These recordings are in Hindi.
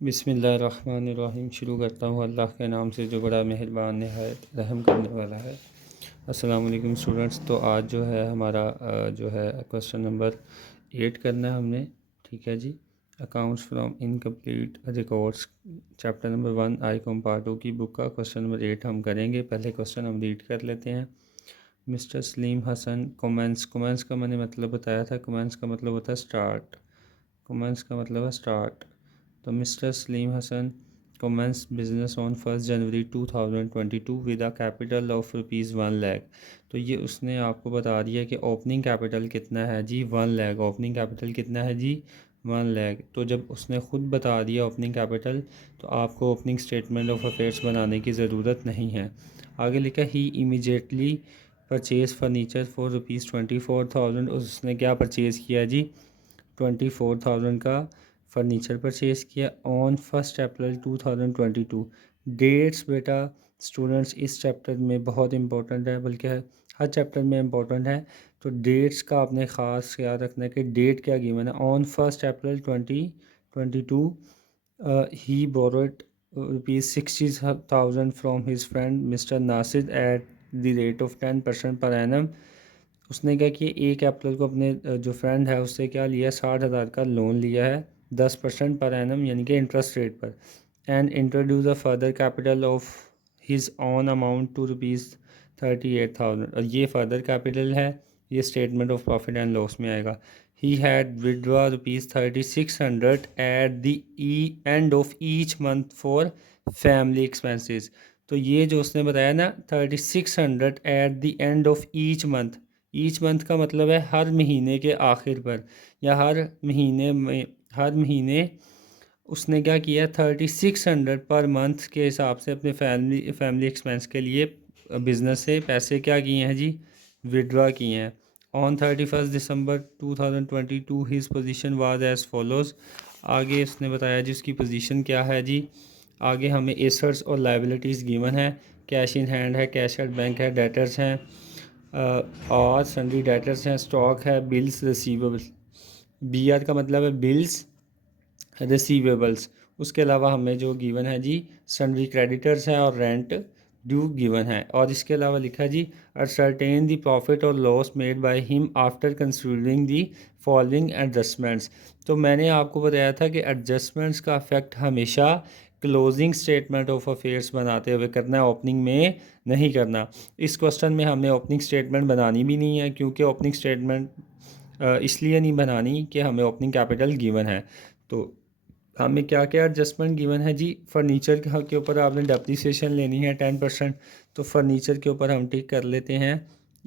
बिस्मिल्लाहिर्रहमानिर्रहीम। शुरू करता हूँ अल्लाह के नाम से जो बड़ा मेहरबान नहायत रहम करने वाला है। अस्सलाम वालेकुम स्टूडेंट्स। तो आज जो है हमारा जो है क्वेश्चन नंबर 8 करना है हमने। ठीक है जी। Accounts from incomplete records chapter number 1 I com part 2 की बुक का क्वेश्चन नंबर 8 हम करेंगे। पहले क्वेश्चन हम रीड कर लेते हैं। Mister Salim Hasan commences. Commences का मैंने मतलब बताया था। कमेंस का मतलब होता है स्टार्ट। कमेंस का मतलब है स्टार्ट। तो mister Salim Hasan commenced business on 1st January 2022 with a capital of ₹1 lakh. तो ये उसने आपको बता दिया कि ओपनिंग कैपिटल कितना है जी 1 लाख। ओपनिंग कैपिटल कितना है जी 1 लाख। तो जब उसने ख़ुद बता दिया ओपनिंग कैपिटल तो आपको ओपनिंग स्टेटमेंट ऑफ अफेयर्स बनाने की ज़रूरत नहीं है। आगे लिखा ही इमीडिएटली परचेज फर्नीचर फॉर ₹24,000। उसने क्या परचेज़ किया जी 24,000 का फर्नीचर परचेज़ किया ऑन 1 अप्रैल 2022। डेट्स बेटा स्टूडेंट्स इस चैप्टर में बहुत इंपॉर्टेंट है, बल्कि हर चैप्टर में इंपॉर्टेंट है। तो डेट्स का आपने ख़ास याद रखना है कि डेट क्या गिवन है। On 1 April 2022 he borrowed ₹60,000 from his friend mister Nasir at the rate of 10% per annum. उसने क्या किया 1 अप्रैल को अपने जो फ्रेंड है उससे क्या लिया 60,000 का लोन लिया है 10% पर एनम यानी कि इंटरेस्ट रेट पर। And introduce a further capital of his own amount to ₹38,000। और ये फर्दर कैपिटल है, ये statement of profit and loss में आएगा। He had withdraw ₹3600 at the end of each month for family expenses. तो ये जो उसने बताया ना 3600 at the end of each month. Each month का मतलब है हर महीने के आखिर पर या हर महीने उसने क्या किया 3600 पर मंथ के हिसाब से अपने फैमिली एक्सपेंस के लिए बिज़नेस से पैसे क्या किए हैं जी विड्रॉ किए हैं। On 31 December 2022 his position was as follows. आगे उसने बताया जी उसकी पोजीशन क्या है जी। आगे हमें एसेट्स और लायबिलिटीज़ गिवन है। कैश इन हैंड है, कैश एट बैंक है, डेटर्स हैं और सन्ड्री डेटर्स हैं, स्टॉक है, बिल्स रिसीवेबल्स। बी आर का मतलब है बिल्स रिसीवेबल्स। उसके अलावा हमें जो गिवन है जी सन्ड्री क्रेडिटर्स हैं और रेंट ड्यू गिवन है। और इसके अलावा लिखा जी असरटेन द प्रॉफिट और loss made by him after considering the following adjustments. तो मैंने आपको बताया था कि एडजस्टमेंट्स का इफेक्ट हमेशा क्लोजिंग स्टेटमेंट ऑफ अफेयर्स बनाते हुए करना है, ओपनिंग में नहीं करना। इस क्वेश्चन में हमने ओपनिंग स्टेटमेंट बनानी भी नहीं है, क्योंकि ओपनिंग स्टेटमेंट इसलिए नहीं बनानी कि हमें ओपनिंग कैपिटल गिवन है। तो हमें क्या क्या एडजस्टमेंट गिवन है जी। फर्नीचर के ऊपर आपने डेप्रिसिएशन लेनी है 10%। तो फर्नीचर के ऊपर हम टिक कर लेते हैं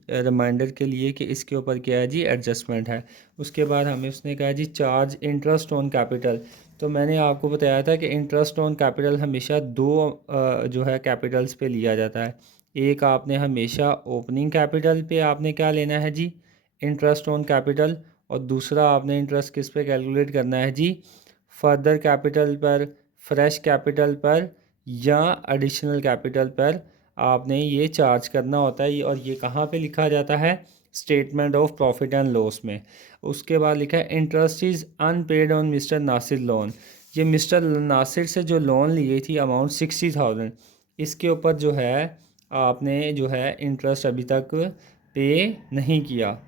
रिमाइंडर के लिए कि इसके ऊपर क्या है जी एडजस्टमेंट है। उसके बाद हमें उसने कहा जी चार्ज इंटरेस्ट ऑन कैपिटल। तो मैंने आपको बताया था कि इंटरेस्ट ऑन कैपिटल हमेशा दो जो है कैपिटल्स पे लिया जाता है। एक आपने हमेशा ओपनिंग कैपिटल पे आपने क्या लेना है जी इंटरेस्ट ऑन कैपिटल, और दूसरा आपने इंटरेस्ट किस पे कैलकुलेट करना है जी फर्दर कैपिटल पर, फ्रेश कैपिटल पर या एडिशनल कैपिटल पर आपने ये चार्ज करना होता है। और ये कहाँ पे लिखा जाता है statement of profit and loss में। उसके बाद लिखा है interest is unpaid on mister Nasir loan. ये मिस्टर नासिर से जो लोन लिए थी अमाउंट 60,000, इसके ऊपर जो है आपने जो है इंटरेस्ट अभी तक पे नहीं किया।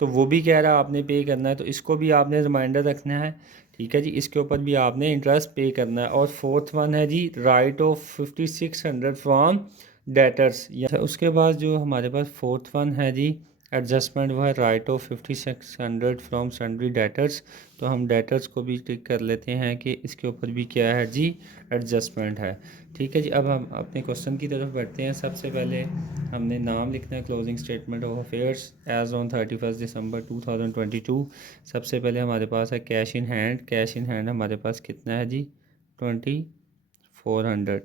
तो वो भी कह रहा है आपने पे करना है, तो इसको भी आपने रिमाइंडर रखना है। ठीक है जी, इसके ऊपर भी आपने इंटरेस्ट पे करना है। और फोर्थ वन है जी राइट ऑफ 5600 फ्रॉम डेटर्स। या उसके बाद जो हमारे पास फोर्थ वन है जी एडजस्टमेंट, वो है right of 5600 from sundry debtors. तो हम डेटर्स को भी टिक कर लेते हैं कि इसके ऊपर भी क्या है जी एडजस्टमेंट है। ठीक है जी, अब हम अपने क्वेश्चन की तरफ बढ़ते हैं। सबसे पहले हमने नाम लिखना है closing statement of affairs as on 31 December 2022। सबसे पहले हमारे पास है cash in hand. Cash in hand हमारे पास कितना है जी 2400।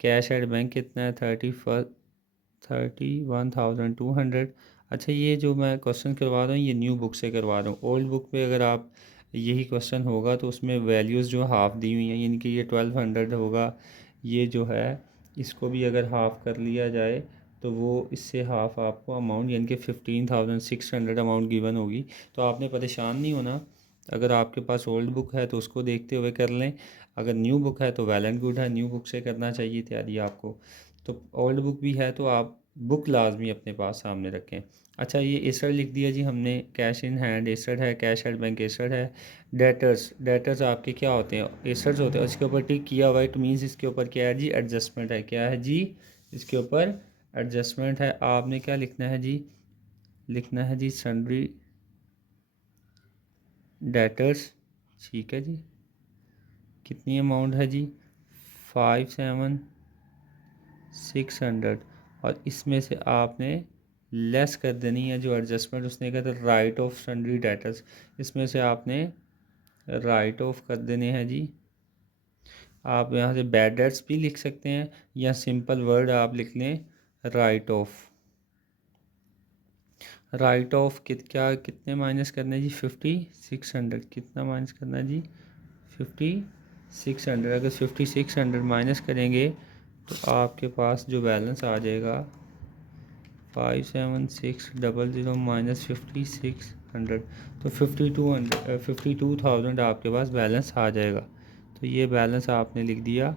कैश एट बैंक कितना है 31,200। अच्छा, ये जो मैं क्वेश्चन करवा रहा हूँ ये न्यू बुक से करवा रहा हूँ। ओल्ड बुक में अगर आप यही क्वेश्चन होगा तो उसमें वैल्यूज़ जो हाफ़ दी हुई हैं, यानी कि ये 1200 होगा। ये जो है इसको भी अगर हाफ़ कर लिया जाए तो वो इससे हाफ़ आपको अमाउंट यानी कि 15,600 अमाउंट गिवन होगी। तो आपने परेशान नहीं होना, अगर आपके पास ओल्ड बुक है तो उसको देखते हुए कर लें। अगर न्यू बुक है तो वेल एंड गुड है, न्यू बुक से करना चाहिए तैयारी आपको। तो ओल्ड बुक भी है तो आप बुक लाजमी अपने पास सामने रखें। अच्छा, ये एसेट लिख दिया जी हमने, कैश इन हैंड एसेट है, कैश एट बैंक एसेट है। डेटर्स आपके क्या होते हैं, एसेट्स होते हैं। इसके ऊपर टिक किया हुआ है, इट मीन्स इसके ऊपर क्या है जी, एडजस्टमेंट है। क्या है जी, इसके ऊपर एडजस्टमेंट है। आपने क्या लिखना है जी, लिखना है जी सन्ड्री डेटर्स। ठीक है जी, कितनी अमाउंट है जी, 57,600। और इसमें से आपने लेस कर देनी है जो एडजस्टमेंट उसने कहा था, राइट ऑफ सन्ड्री डेटर्स। इसमें से आपने राइट ऑफ कर देने हैं जी। आप यहाँ से बैड डेट्स भी लिख सकते हैं या सिंपल वर्ड आप लिख लें, राइट ऑफ। राइट ऑफ क्या कितने माइनस करना है जी, 5600। कितना माइनस करना है जी, 5600। अगर 5600 माइनस करेंगे तो आपके पास जो बैलेंस आ जाएगा 57,600 माइनस 5600, तो 52,000 आपके पास बैलेंस आ जाएगा। तो ये बैलेंस आपने लिख दिया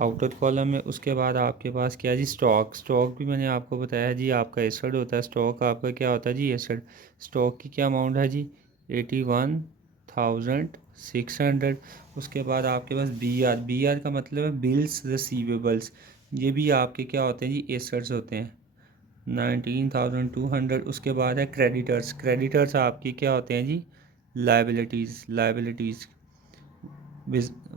आउटर कॉलम में। उसके बाद आपके पास क्या है जी, स्टॉक भी मैंने आपको बताया जी, आपका एसेट होता है। स्टॉक आपका क्या होता है जी, एसेट। स्टॉक की क्या अमाउंट है जी, 81,600। उसके बाद आपके पास बी आर का मतलब है बिल्स रिसीवेबल्स। ये भी आपके क्या होते हैं जी, एसेट्स होते हैं, 19,200। उसके बाद है क्रेडिटर्स आपकी क्या होते हैं जी, लाइबिलिटीज़।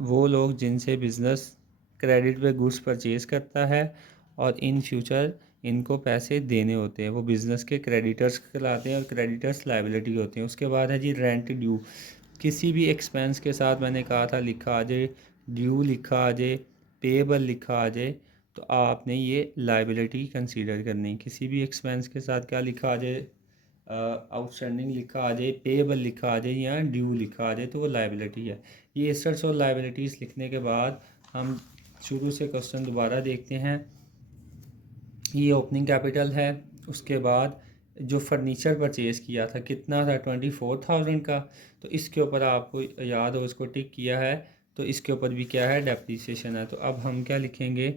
वो लोग जिनसे बिज़नेस क्रेडिट पे गुड्स परचेज करता है और इन फ्यूचर इनको पैसे देने होते हैं, वो बिज़नेस के क्रेडिटर्स कहलाते हैं और क्रेडिटर्स लाइबिलिटी होते हैं। उसके बाद है जी रेंट ड्यू। किसी भी एक्सपेंस के साथ मैंने कहा था लिखा आ जाए ड्यू, लिखा आ जाए पेएबल, लिखा आ जाए तो आपने ये लाइबिलिटी कंसीडर करनी। किसी भी एक्सपेंस के साथ क्या लिखा आ जाए, आउटस्टैंडिंग लिखा आ जाए, पेएबल लिखा आ जाए या ड्यू लिखा आ जाए तो वो लाइबिलिटी है। ये एसेट्स और लाइबिलिटीज़ लिखने के बाद हम शुरू से क्वेश्चन दोबारा देखते हैं। ये ओपनिंग कैपिटल है। उसके बाद जो फर्नीचर परचेज़ किया था कितना था, 24,000 का। तो इसके ऊपर आपको याद हो, इसको टिक किया है। तो इसके ऊपर भी क्या है, डेप्रीसिएशन है। तो अब हम क्या लिखेंगे,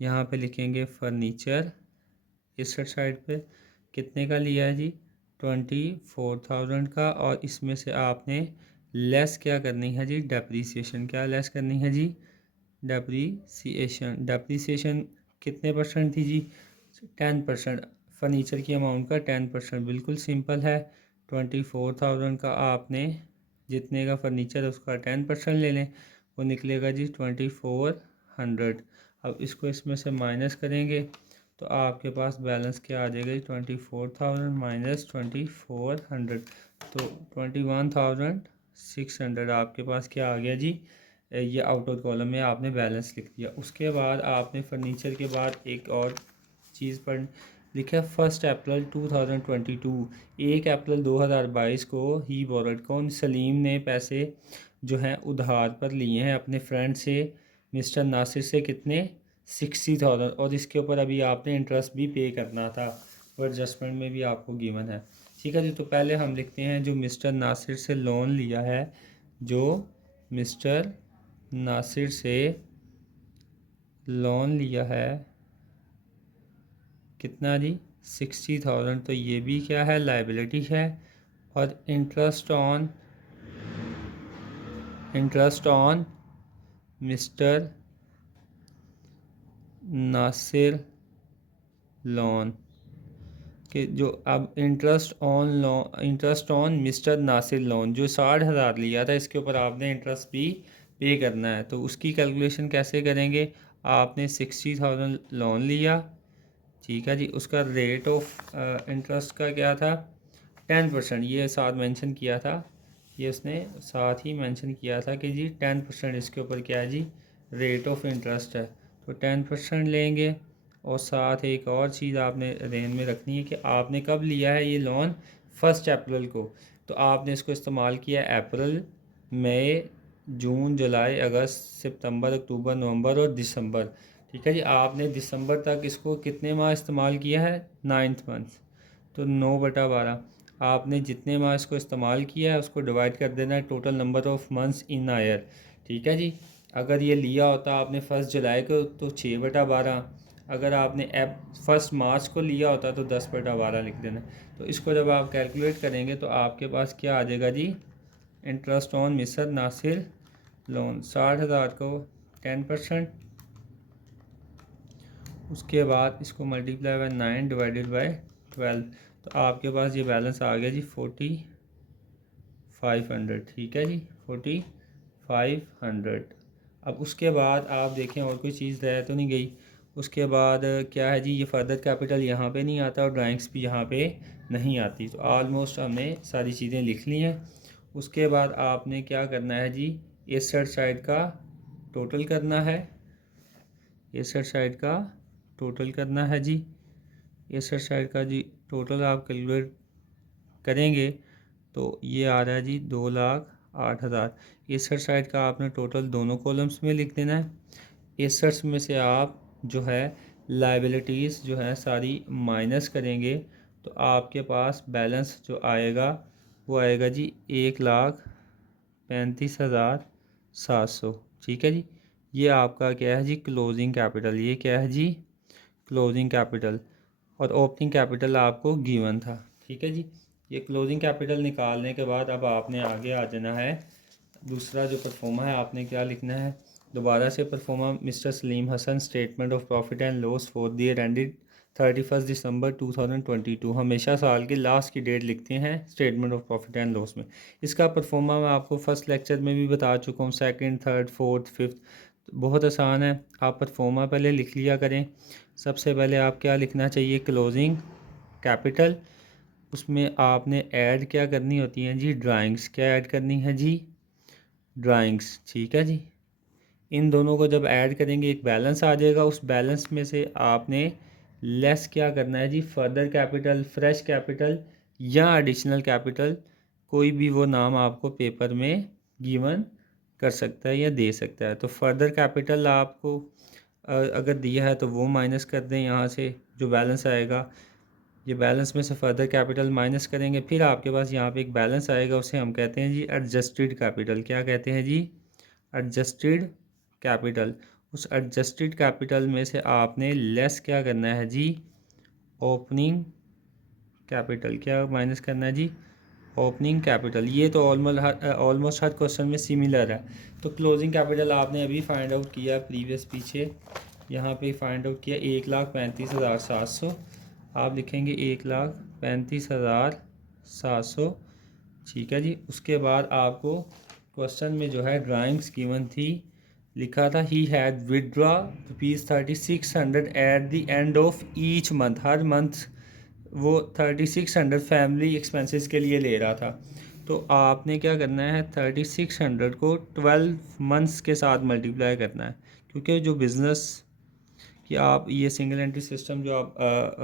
यहाँ पे लिखेंगे फर्नीचर एसेट साइड पे कितने का लिया है जी, 24,000 का। और इसमें से आपने लेस क्या करनी है जी, डेप्रीसिएशन। क्या लेस करनी है जी, डेप्रीसिएशन कितने परसेंट थी जी, 10%। फर्नीचर की अमाउंट का 10%, बिल्कुल सिंपल है। 24,000 का आपने जितने का फर्नीचर है उसका 10% ले लें, वो निकलेगा जी 2400। अब इसको इसमें से माइनस करेंगे तो आपके पास बैलेंस क्या आ जाएगा जी, 24,000 माइनस 2400, तो 21,600 आपके पास क्या आ गया जी। ये आउटर कॉलम में आपने बैलेंस लिख दिया। उसके बाद आपने फर्नीचर के बाद एक और चीज़ पर लिखा है 1 अप्रैल 2022। 1 अप्रैल 2022 को ही बोरड कौन, सलीम ने पैसे जो हैं उधार पर लिए हैं अपने फ्रेंड से, मिस्टर नासिर से, कितने, 60,000। और इसके ऊपर अभी आपने इंटरेस्ट भी पे करना था, वो एडजस्टमेंट में भी आपको गिवन है। ठीक है जी, तो पहले हम लिखते हैं जो मिस्टर नासिर से लोन लिया है, जो मिस्टर नासिर से लोन लिया है कितना जी, 60,000। तो ये भी क्या है, लाइबिलिटी है। और interest on mister Nasir loan कि जो अब interest on mister Nasir loan जो 60,000 लिया था, इसके ऊपर आपने इंटरेस्ट भी पे करना है। तो उसकी कैलकुलेशन कैसे करेंगे, आपने 60,000 लोन लिया, ठीक है जी। उसका रेट ऑफ इंटरेस्ट का क्या था, 10%। ये साथ मेंशन किया था, ये उसने साथ ही मेंशन किया था कि जी 10% इसके ऊपर क्या है जी, रेट ऑफ इंटरेस्ट है। तो 10% लेंगे। और साथ एक और चीज़ आपने ध्यान में रखनी है कि आपने कब लिया है ये लोन, 1 अप्रैल को। तो आपने इसको इस्तेमाल किया अप्रैल, मई, जून, जुलाई, अगस्त, सितंबर, अक्टूबर, नवंबर और दिसंबर। ठीक है जी, आपने दिसंबर तक इसको कितने माह इस्तेमाल किया है, 9th मंथ। तो 9/12 आपने जितने माह इसको इस्तेमाल किया है उसको डिवाइड कर देना है total number of months in year. ठीक है जी। अगर ये लिया होता आपने 1 जुलाई को तो 6/12, अगर आपने ऐप 1 मार्च को लिया होता तो 10/12 लिख देना। तो इसको जब आप कैलकुलेट करेंगे तो आपके पास क्या आ जाएगा जी, interest on mister Nasir loan 60,000 को 10%, उसके बाद इसको मल्टीप्लाई बाय 9 डिवाइडेड बाय 12, तो आपके पास ये बैलेंस आ गया जी 4500। ठीक है जी, 4500। अब उसके बाद आप देखें और कोई चीज़ रह तो नहीं गई। उसके बाद क्या है जी, ये फर्दर कैपिटल यहाँ पे नहीं आता और ड्राइंग्स भी यहाँ पे नहीं आती। तो ऑलमोस्ट हमने सारी चीज़ें लिख ली हैं। उसके बाद आपने क्या करना है जी, एसेट साइड का टोटल करना है, एसेट साइड का टोटल करना है जी। एसेट साइड का जी टोटल आप कैलकुलेट करेंगे तो ये आ रहा है जी 2,08,000। एसेट साइड का आपने टोटल दोनों कॉलम्स में लिख देना है। एसेट्स में से आप जो है लाइबिलिटीज़ जो है सारी माइनस करेंगे तो आपके पास बैलेंस जो आएगा वो आएगा जी 1,35,700। ठीक है जी, ये आपका क्या है जी, क्लोजिंग कैपिटल। ये क्या है जी, क्लोजिंग कैपिटल। और ओपनिंग कैपिटल आपको गिवन था। ठीक है जी, ये क्लोजिंग कैपिटल निकालने के बाद अब आपने आगे आ जाना है। दूसरा जो परफॉर्मा है आपने क्या लिखना है, दोबारा से proforma mister Salim Hasan statement of profit and loss for the year ended 31 December 2022। हमेशा साल की लास्ट की डेट लिखते हैं statement of profit and loss में। इसका परफॉर्मा मैं आपको फर्स्ट लेक्चर में भी बता चुका हूँ, सेकंड, थर्ड, फोर्थ, फिफ्थ। बहुत आसान है, आप परफॉर्मा पहले लिख लिया करें। सबसे पहले आप क्या लिखना चाहिए, क्लोजिंग कैपिटल। उसमें आपने ऐड क्या करनी होती है जी, ड्राइंग्स। क्या ऐड करनी है जी, ड्राइंग्स। ठीक है जी, इन दोनों को जब ऐड करेंगे एक बैलेंस आ जाएगा। उस बैलेंस में से आपने लेस क्या करना है जी, फर्दर कैपिटल, फ्रेश कैपिटल या एडिशनल कैपिटल, कोई भी वो नाम आपको पेपर में गिवन कर सकता है या दे सकता है। तो फर्दर कैपिटल आपको अगर दिया है तो वो माइनस कर दें यहाँ से, जो बैलेंस आएगा। ये बैलेंस में से फर्दर कैपिटल माइनस करेंगे, फिर आपके पास यहाँ पे एक बैलेंस आएगा, उसे हम कहते हैं जी एडजस्टेड कैपिटल। क्या कहते हैं जी, एडजस्टेड कैपिटल। उस एडजस्टेड कैपिटल में से आपने लेस क्या करना है जी, ओपनिंग कैपिटल। क्या माइनस करना है जी, ओपनिंग कैपिटल। ये तो ऑलमोस्ट हर क्वेश्चन में सिमिलर है। तो क्लोजिंग कैपिटल आपने अभी फाइंड आउट किया प्रीवियस पीछे, यहाँ पे फाइंड आउट किया 1,35,700। आप लिखेंगे 1,35,700। ठीक है जी, उसके बाद आपको क्वेश्चन में जो है ड्राइंग्स गिवन थी, लिखा था he had withdraw ₹3600 at the end of each month. Her month वो 3600 फैमिली एक्सपेंसेस के लिए ले रहा था। तो आपने क्या करना है, 3600 को 12 मंथ्स के साथ मल्टीप्लाई करना है, क्योंकि जो बिज़नेस कि आप ये सिंगल एंट्री सिस्टम जो आप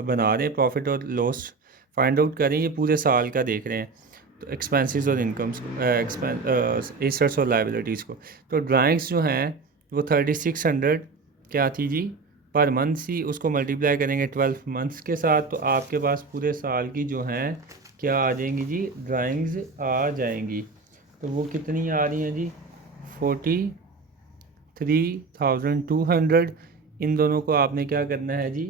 बना रहे हैं, प्रॉफिट और लॉस फाइंड आउट करें, ये पूरे साल का देख रहे हैं। तो एक्सपेंसेस और इनकम्स, एसेट्स और लाइबिलिटीज़ को। तो ड्राइंग्स जो हैं वो 3600 क्या थी जी, पर मंथ सी, उसको मल्टीप्लाई करेंगे 12 मंथ्स के साथ, तो आपके पास पूरे साल की जो हैं क्या आ जाएंगी जी, ड्राइंग्स आ जाएंगी। तो वो कितनी आ रही हैं जी, 43,200। इन दोनों को आपने क्या करना है जी,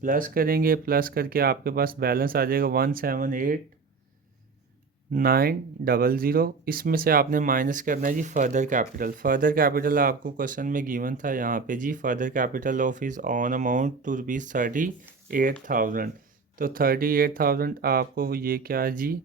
प्लस करेंगे। प्लस करके आपके पास बैलेंस आ जाएगा 1,78,900। इसमें से आपने माइनस करना है जी फर्दर कैपिटल। फर्दर कैपिटल आपको क्वेश्चन में गिवन था यहाँ पे जी, further capital of is on amount to ₹38,000। तो 38,000 आपको ये क्या है जी,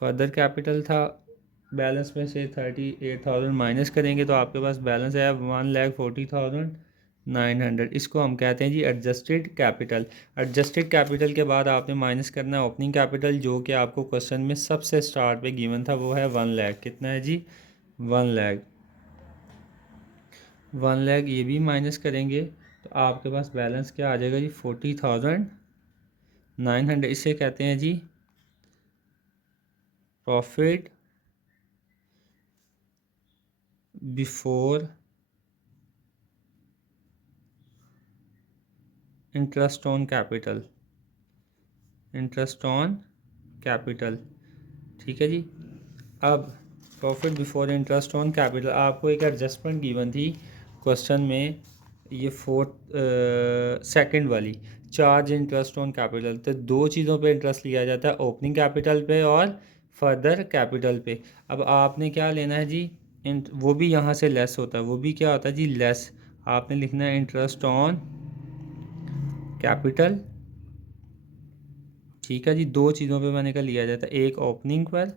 फर्दर कैपिटल था। बैलेंस में से 38,000 माइनस करेंगे तो आपके पास बैलेंस आया 1,40,900। इसको हम कहते हैं जी एडजस्टेड कैपिटल। एडजस्टेड कैपिटल के बाद आपने माइनस करना है ओपनिंग कैपिटल, जो कि आपको क्वेश्चन में सबसे स्टार्ट पे गिवन था, वो है 1 लाख। कितना है जी, 1 लाख। 1 लाख ये भी माइनस करेंगे तो आपके पास बैलेंस क्या आ जाएगा जी, 40,900। इसे कहते हैं जी profit before interest on capital, interest on capital. ठीक है जी। अब profit before interest on capital, आपको एक एडजस्टमेंट गिवन थी क्वेश्चन में, ये सेकंड वाली, चार्ज इंटरेस्ट ऑन कैपिटल। तो दो चीज़ों पे इंटरेस्ट लिया जाता है, ओपनिंग कैपिटल पे और फर्दर कैपिटल पे। अब आपने क्या लेना है जी, वो भी यहाँ से लेस होता है, वो भी क्या होता है जी, लेस। आपने लिखना है इंटरेस्ट ऑन कैपिटल, ठीक है जी। दो चीज़ों पे मैंने कहा लिया जाता है, एक ओपनिंग पर,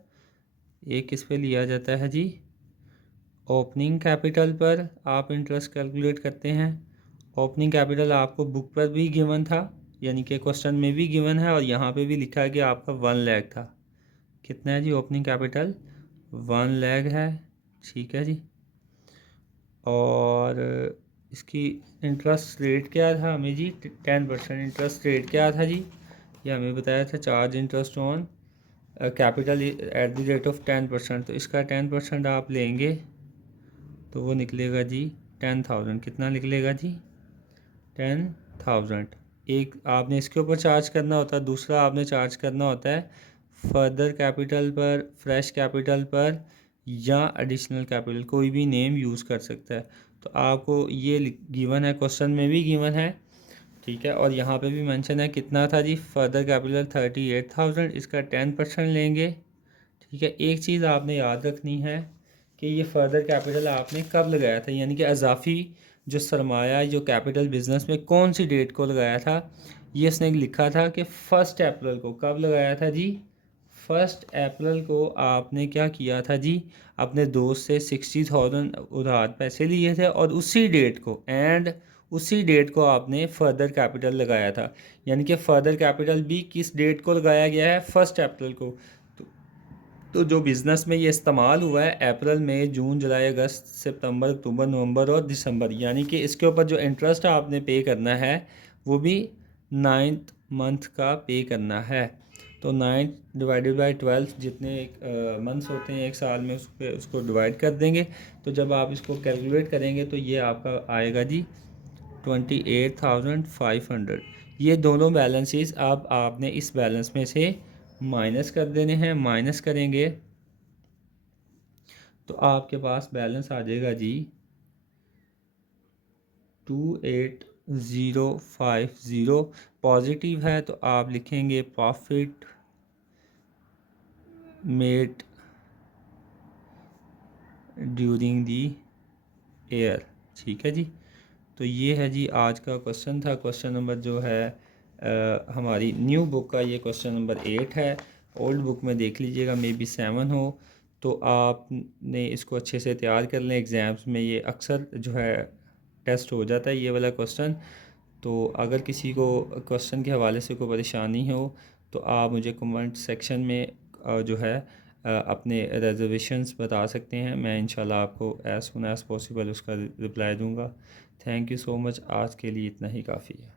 एक किस पे लिया जाता है जी, ओपनिंग कैपिटल पर आप इंटरेस्ट कैलकुलेट करते हैं। ओपनिंग कैपिटल आपको बुक पर भी गिवन था, यानी कि क्वेश्चन में भी गिवन है, और यहाँ पे भी लिखा है कि आपका 1 लाख था। कितना है जी ओपनिंग कैपिटल, 1 लाख है, ठीक है जी। और इसकी इंटरेस्ट रेट क्या था हमें जी, 10%। इंटरेस्ट रेट क्या था जी, ये हमें बताया था, charge interest on capital eight the rate of 10%। तो इसका 10% आप लेंगे तो वो निकलेगा जी 10,000। कितना निकलेगा जी, 10,000। एक आपने इसके ऊपर चार्ज करना होता है, दूसरा आपने चार्ज करना होता है फर्दर कैपिटल पर, फ्रेश कैपिटल पर, या एडिशनल कैपिटल, कोई भी नेम यूज़ कर सकता है। तो आपको ये गिवन है, क्वेश्चन में भी गिवन है, ठीक है, और यहाँ पे भी मेंशन है। कितना था जी, फर्दर कैपिटल 38,000, इसका 10% लेंगे, ठीक है। एक चीज़ आपने याद रखनी है कि ये फर्दर कैपिटल आपने कब लगाया था, यानी कि अजाफी जो सरमाया जो कैपिटल बिजनेस में कौन सी डेट को लगाया था। ये इसने लिखा था कि 1 अप्रैल को। कब लगाया था जी, 1 अप्रैल को आपने क्या किया था जी, अपने दोस्त से 60,000 उधार पैसे लिए थे, और उसी डेट को आपने फर्दर कैपिटल लगाया था। यानी कि फर्दर कैपिटल भी किस डेट को लगाया गया है, 1 अप्रैल को। तो जो बिज़नेस में ये इस्तेमाल हुआ है, अप्रैल मई जून जुलाई अगस्त सितंबर अक्टूबर नवंबर और दिसंबर, यानी कि इसके ऊपर जो इंटरेस्ट आपने पे करना है वो भी 9th मंथ का पे करना है। तो 9 डिवाइडेड बाई 12, जितने मंथ्स होते हैं एक साल में, उस पर उसको डिवाइड कर देंगे। तो जब आप इसको कैलकुलेट करेंगे तो ये आपका आएगा जी 28,500। ये दोनों बैलेंसेस अब आपने इस बैलेंस में से माइनस कर देने हैं। माइनस करेंगे तो आपके पास बैलेंस आ जाएगा जी 28,050। पॉजिटिव है तो आप लिखेंगे profit made during the year, ठीक है जी। तो ये है जी आज का क्वेश्चन था। क्वेश्चन नंबर जो है हमारी न्यू बुक का ये क्वेश्चन नंबर 8 है। ओल्ड बुक में देख लीजिएगा, मे बी 7 हो। तो आपने इसको अच्छे से तैयार कर लें, एग्ज़ाम्स में ये अक्सर जो है टेस्ट हो जाता है ये वाला क्वेश्चन। तो अगर किसी को क्वेश्चन के हवाले से कोई परेशानी हो तो आप मुझे कमेंट सेक्शन में जो है अपने रिजर्वेशंस बता सकते हैं। मैं इंशाल्लाह आपको एज़ सुन एज़ पॉसिबल उसका रिप्लाई दूंगा। Thank you so much. आज के लिए इतना ही काफ़ी है।